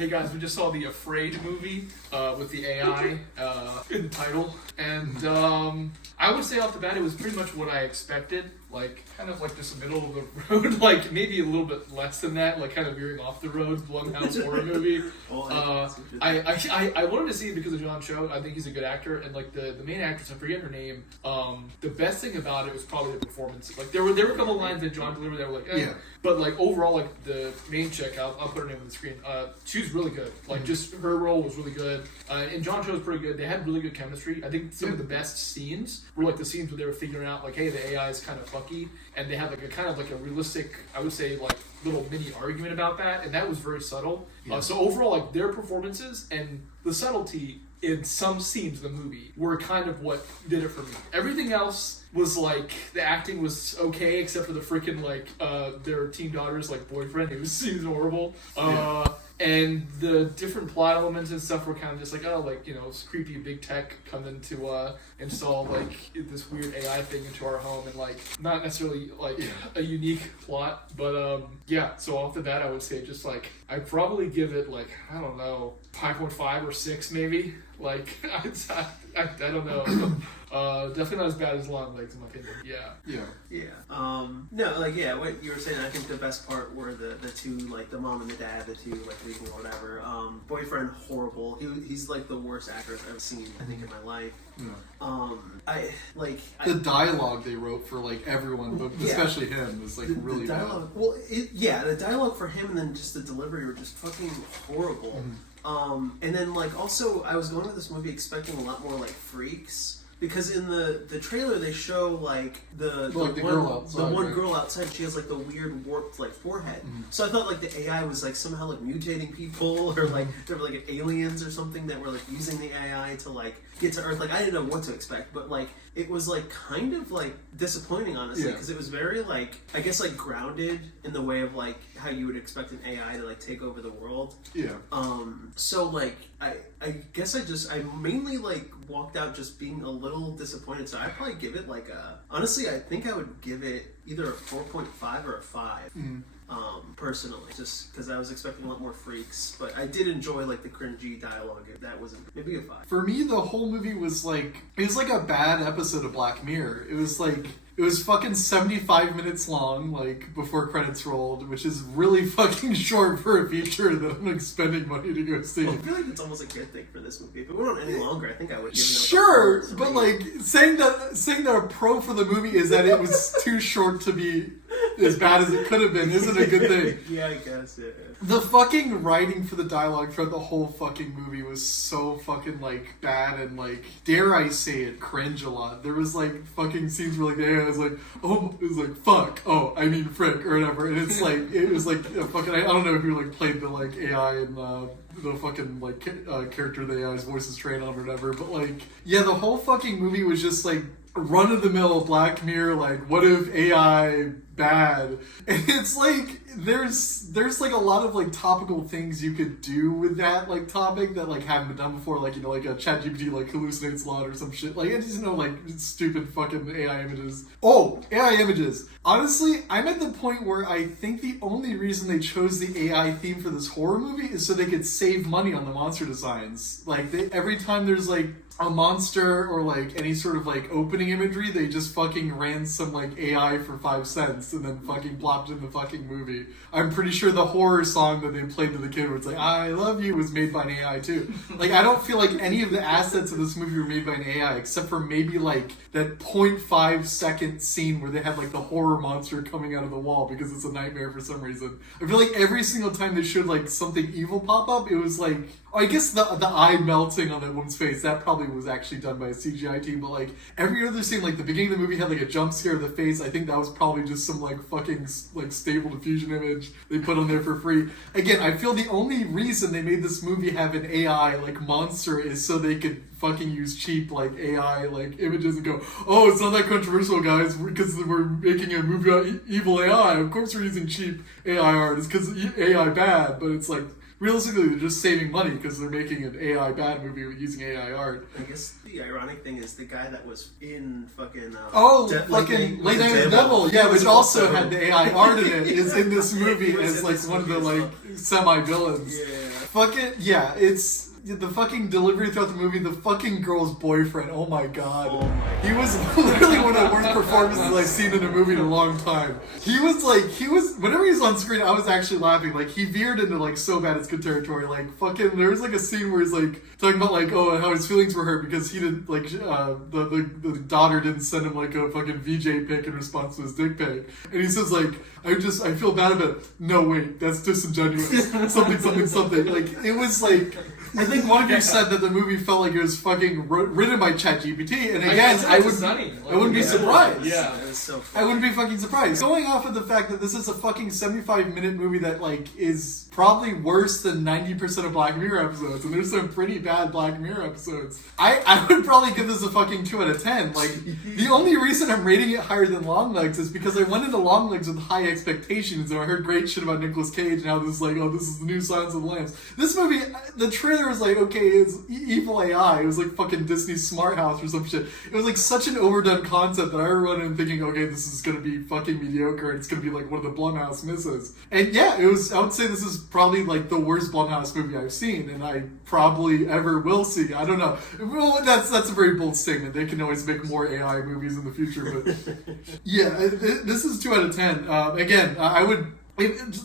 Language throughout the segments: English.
Hey guys, we just saw the AfrAID movie with the AI in the title, and I would say off the bat it was pretty much what I expected. Like, kind of like just middle of the road, like maybe a little bit less than that, like kind of veering off the road, Blumhouse horror movie. I wanted to see it because of John Cho. I think he's a good actor, and like the main actress, I forget her name. The best thing about it was probably the performance. Like there were a couple lines that John delivered that were like, yeah. But like overall, like the main chick, I'll put her name on the screen. She was really good. Like just her role was really good, and John Cho was pretty good. They had really good chemistry. I think some of the best scenes were like the scenes where they were figuring out like, hey, the AI is kind of fucky, and they had like a kind of like a realistic, I would say, like little mini argument about that, and that was very subtle. So overall, like their performances and the subtlety in some scenes of the movie were kind of what did it for me. Everything else was like, the acting was okay, except for the freaking like their teen daughter's like boyfriend who seems horrible. And the different plot elements and stuff were kind of just like, oh, like, you know, it's creepy big tech coming to install like this weird AI thing into our home, and like not necessarily like a unique plot, but yeah. So off the bat, I would say just like I'd probably give it like, I don't know, 5.5 or 6 maybe. Like I don't know. Definitely not as bad as Longlegs in my opinion. No, like what you were saying, I think the best part were the two, like the mom and the dad, the two like leaving or whatever. Boyfriend, horrible. He's like the worst actor I've ever seen, I think, in my life. The dialogue they wrote for like everyone, but especially him, was like really the dialogue, bad. Well, the dialogue for him and then just the delivery were just fucking horrible. And then like also I was going to this movie expecting a lot more like freaks. Because in the trailer they show like the one girl outside, she has like the weird warped like forehead. So I thought like the AI was like somehow like mutating people, or like there were like aliens or something that were like using the AI to like get to Earth. Like I didn't know what to expect, but like it was like kind of like disappointing, honestly, because it was very like, I guess like grounded in the way of like how you would expect an AI to like take over the world. So like I guess I mainly like walked out just being a little disappointed. So I'd probably give it like honestly I think I would give it either a 4.5 or a 5. Personally, just because I was expecting a lot more freaks, but I did enjoy like the cringy dialogue. That wasn't maybe a 5. For me, the whole movie was like, it was like a bad episode of Black Mirror. It was like, it was fucking 75 minutes long, like, before credits rolled, which is really fucking short for a feature that I'm like spending money to go see. Well, I feel like it's almost a good thing for this movie. If it went on any longer, I think I would give it a Sure, but like, saying that a pro for the movie is that it was too short to be as bad as it could have been isn't a good thing. Yeah, I guess, yeah. The fucking writing for the dialogue throughout the whole fucking movie was so fucking, like, bad and, like, dare I say it, cringe a lot. There was, like, fucking scenes where, like, the AI was like, oh, it was like, fuck, oh, I mean frick, or whatever. And it's, like, it was, like, a fucking, I don't know who, like, played the, like, AI and, the fucking, like, character the AI's voice is trained on or whatever. But, like, yeah, the whole fucking movie was just, like, run-of-the-mill Black Mirror, like, what if AI bad? And it's like there's like a lot of like topical things you could do with that like topic that like haven't been done before, like, you know, like a ChatGPT like hallucinates a lot or some shit. Like I just know like stupid fucking AI images. Oh, AI images. Honestly, I'm at the point where I think the only reason they chose the AI theme for this horror movie is so they could save money on the monster designs. Like every time there's like a monster or like any sort of like opening imagery, they just fucking ran some like AI for 5 cents and then fucking plopped in the fucking movie. I'm pretty sure the horror song that they played to the kid where it's like, I love you, was made by an AI too. Like I don't feel like any of the assets of this movie were made by an AI except for maybe like that 0.5 second scene where they had like the horror monster coming out of the wall because it's a nightmare for some reason. I feel like every single time they showed like something evil pop up, it was like, I guess the eye melting on that woman's face, that probably was actually done by a CGI team, but like every other scene, like the beginning of the movie had like a jump scare of the face. I think that was probably just some like fucking like stable diffusion image they put on there for free. Again, I feel the only reason they made this movie have an AI like monster is so they could fucking use cheap like AI like images and go, oh, it's not that controversial, guys, because we're making a movie about evil AI. Of course we're using cheap AI art. It's because AI bad, but it's like, realistically, they're just saving money because they're making an AI bad movie using AI art. I guess the ironic thing is the guy that was in fucking fucking Late Night with the Devil, yeah, which also had the AI art in it, is in this movie as like one of the like semi-villains. Yeah. Fucking yeah, it's the fucking delivery throughout the movie. The fucking girl's boyfriend. Oh my god, he was literally one of the worst performances I've seen in a movie in a long time. He was whenever he was on screen, I was actually laughing. Like he veered into like so bad it's good territory. Like fucking, there was like a scene where he's like talking about like how his feelings were hurt because he didn't like the daughter didn't send him like a fucking VJ pic in response to his dick pic, and he says like I feel bad about it. No wait, that's disingenuous. something. Like it was like. I think one of you said that the movie felt like it was fucking written by ChatGPT, and again, I wouldn't be surprised. Yeah, It was so funny. I wouldn't be fucking surprised. Going off of the fact that this is a fucking 75-minute movie that like is probably worse than 90% of Black Mirror episodes, and there's some pretty bad Black Mirror episodes. I would probably give this a fucking 2 out of 10. Like the only reason I'm rating it higher than Longlegs is because I went into Longlegs with high expectations, and I heard great shit about Nicolas Cage and how this is like, oh, this is the new Silence of the Lambs. This movie, the trailer was like, okay, it's evil AI. It was like fucking Disney Smart House or some shit. It was like such an overdone concept that I went in thinking, okay, this is gonna be fucking mediocre and it's gonna be like one of the Blumhouse misses. And yeah, I would say this is probably like the worst Blumhouse movie I've seen, and I probably ever will see. I don't know. Well, that's a very bold statement. They can always make more AI movies in the future, but yeah, this is 2 out of 10. Again, I would,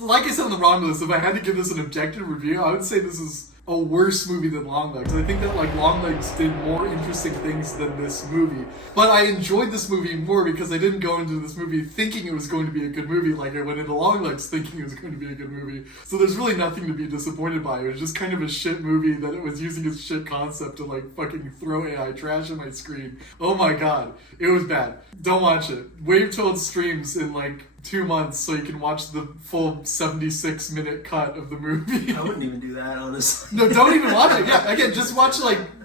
like I said on the wrong list, if I had to give this an objective review, I would say this is a worse movie than Longlegs. I think that like Longlegs did more interesting things than this movie. But I enjoyed this movie more because I didn't go into this movie thinking it was going to be a good movie like I went into Longlegs thinking it was going to be a good movie. So there's really nothing to be disappointed by. It was just kind of a shit movie that it was using its shit concept to like fucking throw AI trash on my screen. Oh my god. It was bad. Don't watch it. Wait till it streams in like 2 months so you can watch the full 76-minute cut of the movie. I wouldn't even do that, honestly. No, don't even watch it. Yeah, again, just watch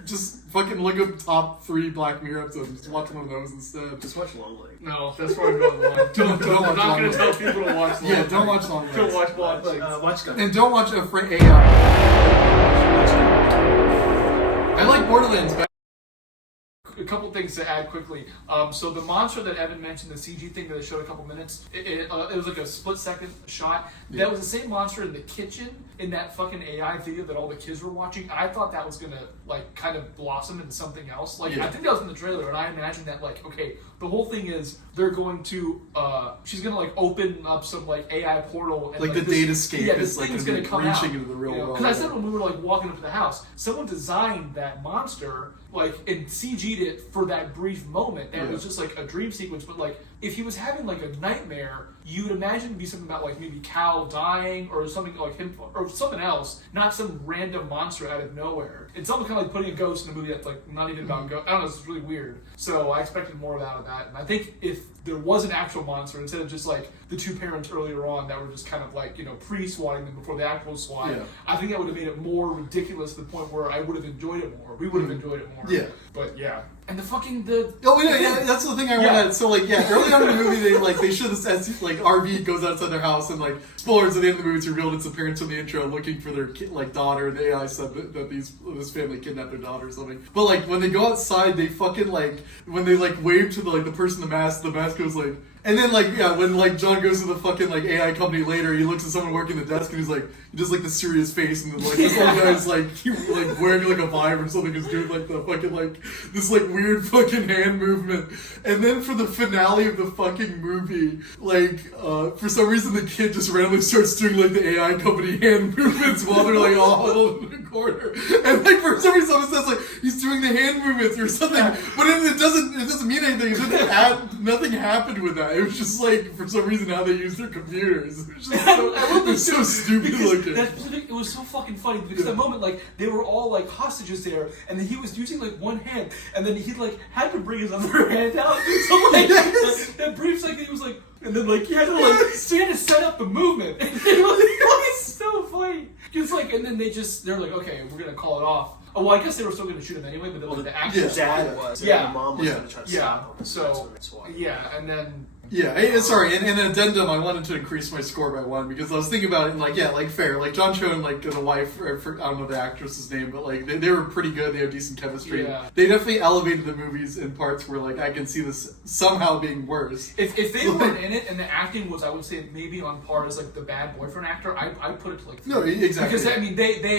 just fucking look up top 3 Black Mirror episodes. Just watch one of those instead. Just watch Longlegs. No, that's where I'm going. Don't. I'm not going to tell people to watch. Yeah, don't watch Longlegs. Don't watch Longlegs. Watch Gun. And don't watch AfrAId AI. I like Borderlands better. A couple things to add quickly. So the monster that Evan mentioned, the CG thing that they showed a couple minutes, it was like a split-second shot. Yeah. That was the same monster in the kitchen in that fucking AI video that all the kids were watching. I thought that was gonna like kind of blossom into something else. Like Yeah. I think that was in the trailer, and I imagined that like, okay, the whole thing is they're going to she's gonna like open up some like AI portal and Like the this, Datascape yeah, is this like thing's gonna gonna be come reaching out, into the real world. Because I said when we were like walking up to the house, someone designed that monster like and CG'd it for that brief moment, and it was just like a dream sequence. But like if he was having like a nightmare, you would imagine it'd be something about like maybe Cal dying or something like him or something else, not some random monster out of nowhere. It's almost kind of like putting a ghost in a movie that's like not even about ghost. I don't know, it's really weird. So I expected more out of that, and I think if there was an actual monster instead of just like the 2 parents earlier on that were just kind of like, you know, pre-swatting them before the actual swat, I think that would have made it more ridiculous to the point where I would have enjoyed it more. We would have enjoyed it more. Yeah. But yeah. And the fucking that's the thing I want to. So like, yeah, early on in the movie, they show this as like RV goes outside their house, and like spoilers at the end of the movie, it's revealed it's the parents from the intro looking for their daughter. And the AI said that this family kidnapped their daughter or something. But like when they go outside, they fucking like when they like wave to the person in the mask goes like. And then, like, yeah, when, like, John goes to the fucking, like, AI company later, he looks at someone working the desk, and he's like, just, like, the serious face, and then, like, this one guy's, like, wearing, like, a vibe or something, is doing, like, the fucking, like, this, like, weird fucking hand movement. And then for the finale of the fucking movie, like, for some reason, the kid just randomly starts doing, like, the AI company hand movements while they're, like, all huddled in the corner. And, like, for some reason, someone says, like, he's doing the hand movements or something, but it doesn't mean anything. Nothing happened with that. It was just like, for some reason, how they use their computers. It was just it was so stupid looking. It was so fucking funny because that moment, like, they were all like hostages there, and then he was using like one hand, and then he like had to bring his other hand out. So like that brief second, he was like, and then like he had to set up the movement. And it was so funny. It's like, and then they're like, okay, we're gonna call it off. Oh, well, I guess they were still going to shoot him anyway, but then the actual dad was. Yeah. And the mom was going to try to stop him. So, That's why. yeah, and then Yeah, sorry, in an addendum, I wanted to increase my score by 1 because I was thinking about it and, like, yeah, like, fair. Like, John Cho and, like, the wife, I don't know the actress's name, but, like, they were pretty good. They have decent chemistry. Yeah. They definitely elevated the movies in parts where, like, I can see this somehow being worse. If they weren't in it and the acting was, I would say, maybe on par as, like, the bad boyfriend actor, I'd put it to, like, 3. No, exactly. Because, I mean,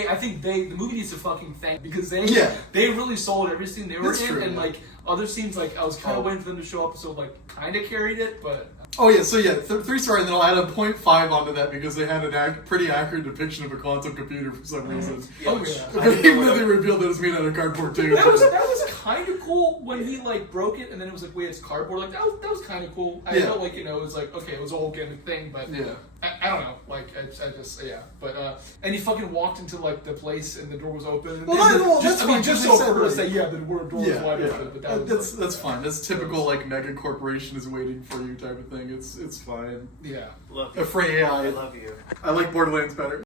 I think the movie needs to fucking thank, because they really sold every scene they were That's in, true, and, yeah. like, other scenes, like, I was kind of waiting for them to show up, so, like, kind of carried it, but... Oh yeah, so yeah, 3-star, and then I'll add a 0.5 onto that because they had an pretty accurate depiction of a quantum computer for some reason. Oh, yeah. Even though they revealed that it's made out of cardboard too. That was kind of cool when he, like, broke it, and then it was like, wait, it's cardboard. Like, that was kind of cool. I felt like, you know, it was like, okay, it was a whole gimmick thing, but Yeah. I don't know. Like, I just, yeah. But, and he fucking walked into, like, the place, and the door was open. And that's fine. just They so said, for us like- that, the door was wide open. But that was, that's fine. That's typical, like, mega corporation is waiting for you type of thing. It's fine. yeah. Love you. I AfrAID. love you. I like Borderlands better.